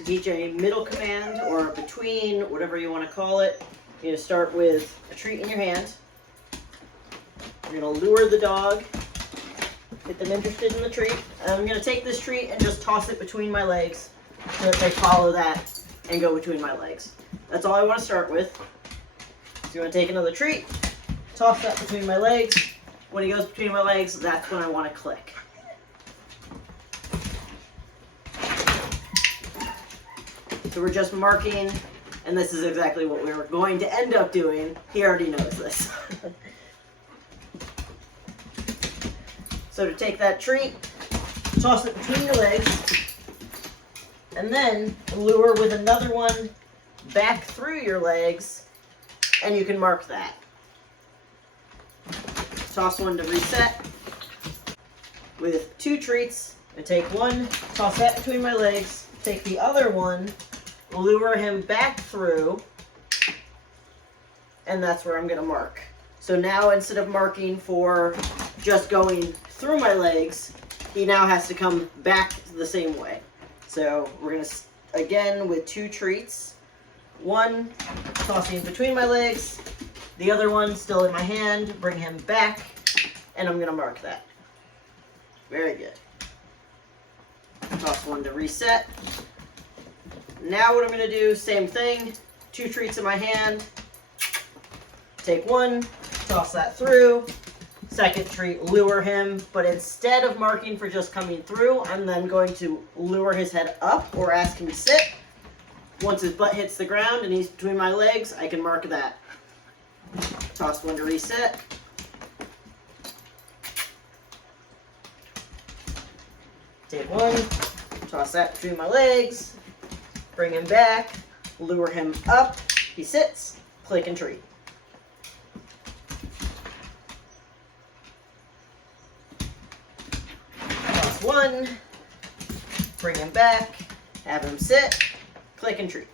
To teach a middle command or a between, whatever you want to call it, you're going to start with a treat in your hand. You're going to lure the dog, get them interested in the treat. And I'm going to take this treat and just toss it between my legs so that they follow that and go between my legs. That's all I want to start with. So you want to take another treat, toss that between my legs. When he goes between my legs, that's when I want to click. So we're just marking, and this is exactly what we were going to end up doing. He already knows this. So to take that treat, toss it between your legs, and then lure with another one back through your legs, and you can mark that. Toss one to reset with two treats, and take one, toss that between my legs, take the other one, lure him back through, and that's where I'm going to mark. So now instead of marking for just going through my legs, he now has to come back the same way. So we're going to, again, with two treats, one tossing between my legs, the other one still in my hand, bring him back, and I'm going to mark that. Very good. Toss one to reset. Now what I'm going to do, same thing, two treats in my hand, take one, toss that through, second treat, lure him, but instead of marking for just coming through, I'm then going to lure his head up or ask him to sit. Once his butt hits the ground and he's between my legs, I can mark that. Toss one to reset. Take one, toss that between my legs, bring him back, lure him up, he sits, click and treat. Toss one, bring him back, have him sit, click and treat.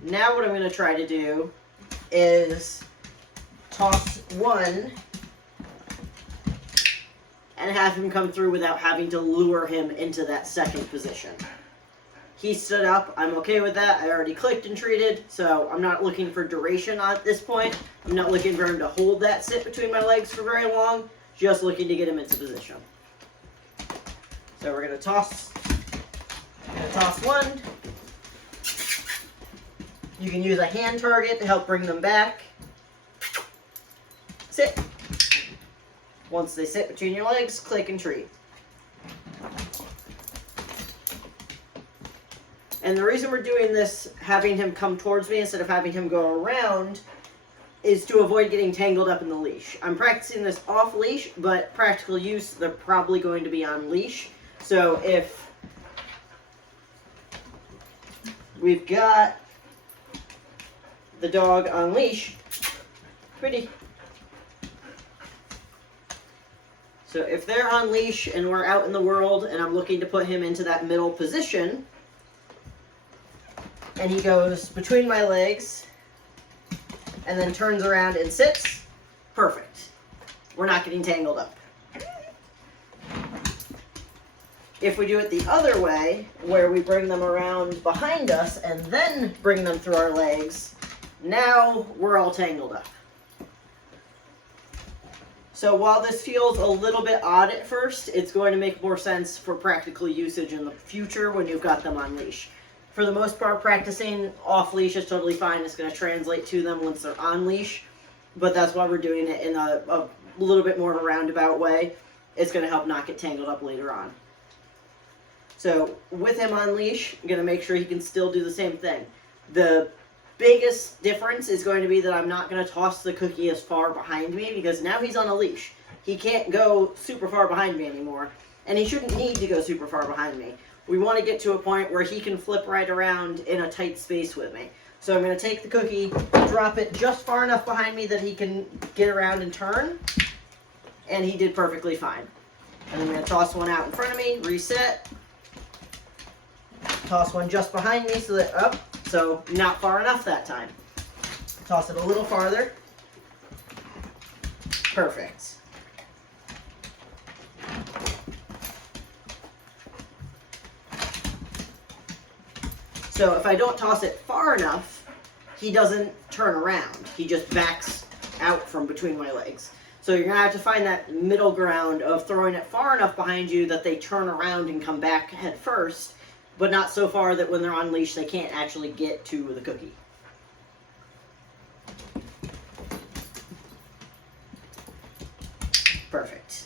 Now what I'm going to try to do is toss one and have him come through without having to lure him into that second position. He stood up. I'm okay with that. I already clicked and treated, so I'm not looking for duration at this point. I'm not looking for him to hold that sit between my legs for very long, just looking to get him into position. So we're going to toss one. You can use a hand target to help bring them back. Sit. Once they sit between your legs, click and treat. And the reason we're doing this, having him come towards me instead of having him go around, is to avoid getting tangled up in the leash. I'm practicing this off leash, but practical use, they're probably going to be on leash. So if we've got the dog on leash, pretty. So if they're on leash and we're out in the world and I'm looking to put him into that middle position, and he goes between my legs and then turns around and sits, perfect. We're not getting tangled up. If we do it the other way, where we bring them around behind us and then bring them through our legs, now we're all tangled up. So while this feels a little bit odd at first, it's going to make more sense for practical usage in the future when you've got them on leash. For the most part, practicing off leash is totally fine. It's going to translate to them once they're on leash, but that's why we're doing it in a little bit more of a roundabout way. It's going to help not get tangled up later on. So with him on leash, I'm going to make sure he can still do the same thing. The biggest difference is going to be that I'm not going to toss the cookie as far behind me because now he's on a leash. He can't go super far behind me anymore, and he shouldn't need to go super far behind me. We want to get to a point where he can flip right around in a tight space with me. So I'm going to take the cookie, drop it just far enough behind me that he can get around and turn, and he did perfectly fine. And I'm going to toss one out in front of me, reset, toss one just behind me so that, so not far enough that time. Toss it a little farther. Perfect. So if I don't toss it far enough, he doesn't turn around. He just backs out from between my legs. So you're going to have to find that middle ground of throwing it far enough behind you that they turn around and come back head first, but not so far that when they're on leash they can't actually get to the cookie. Perfect.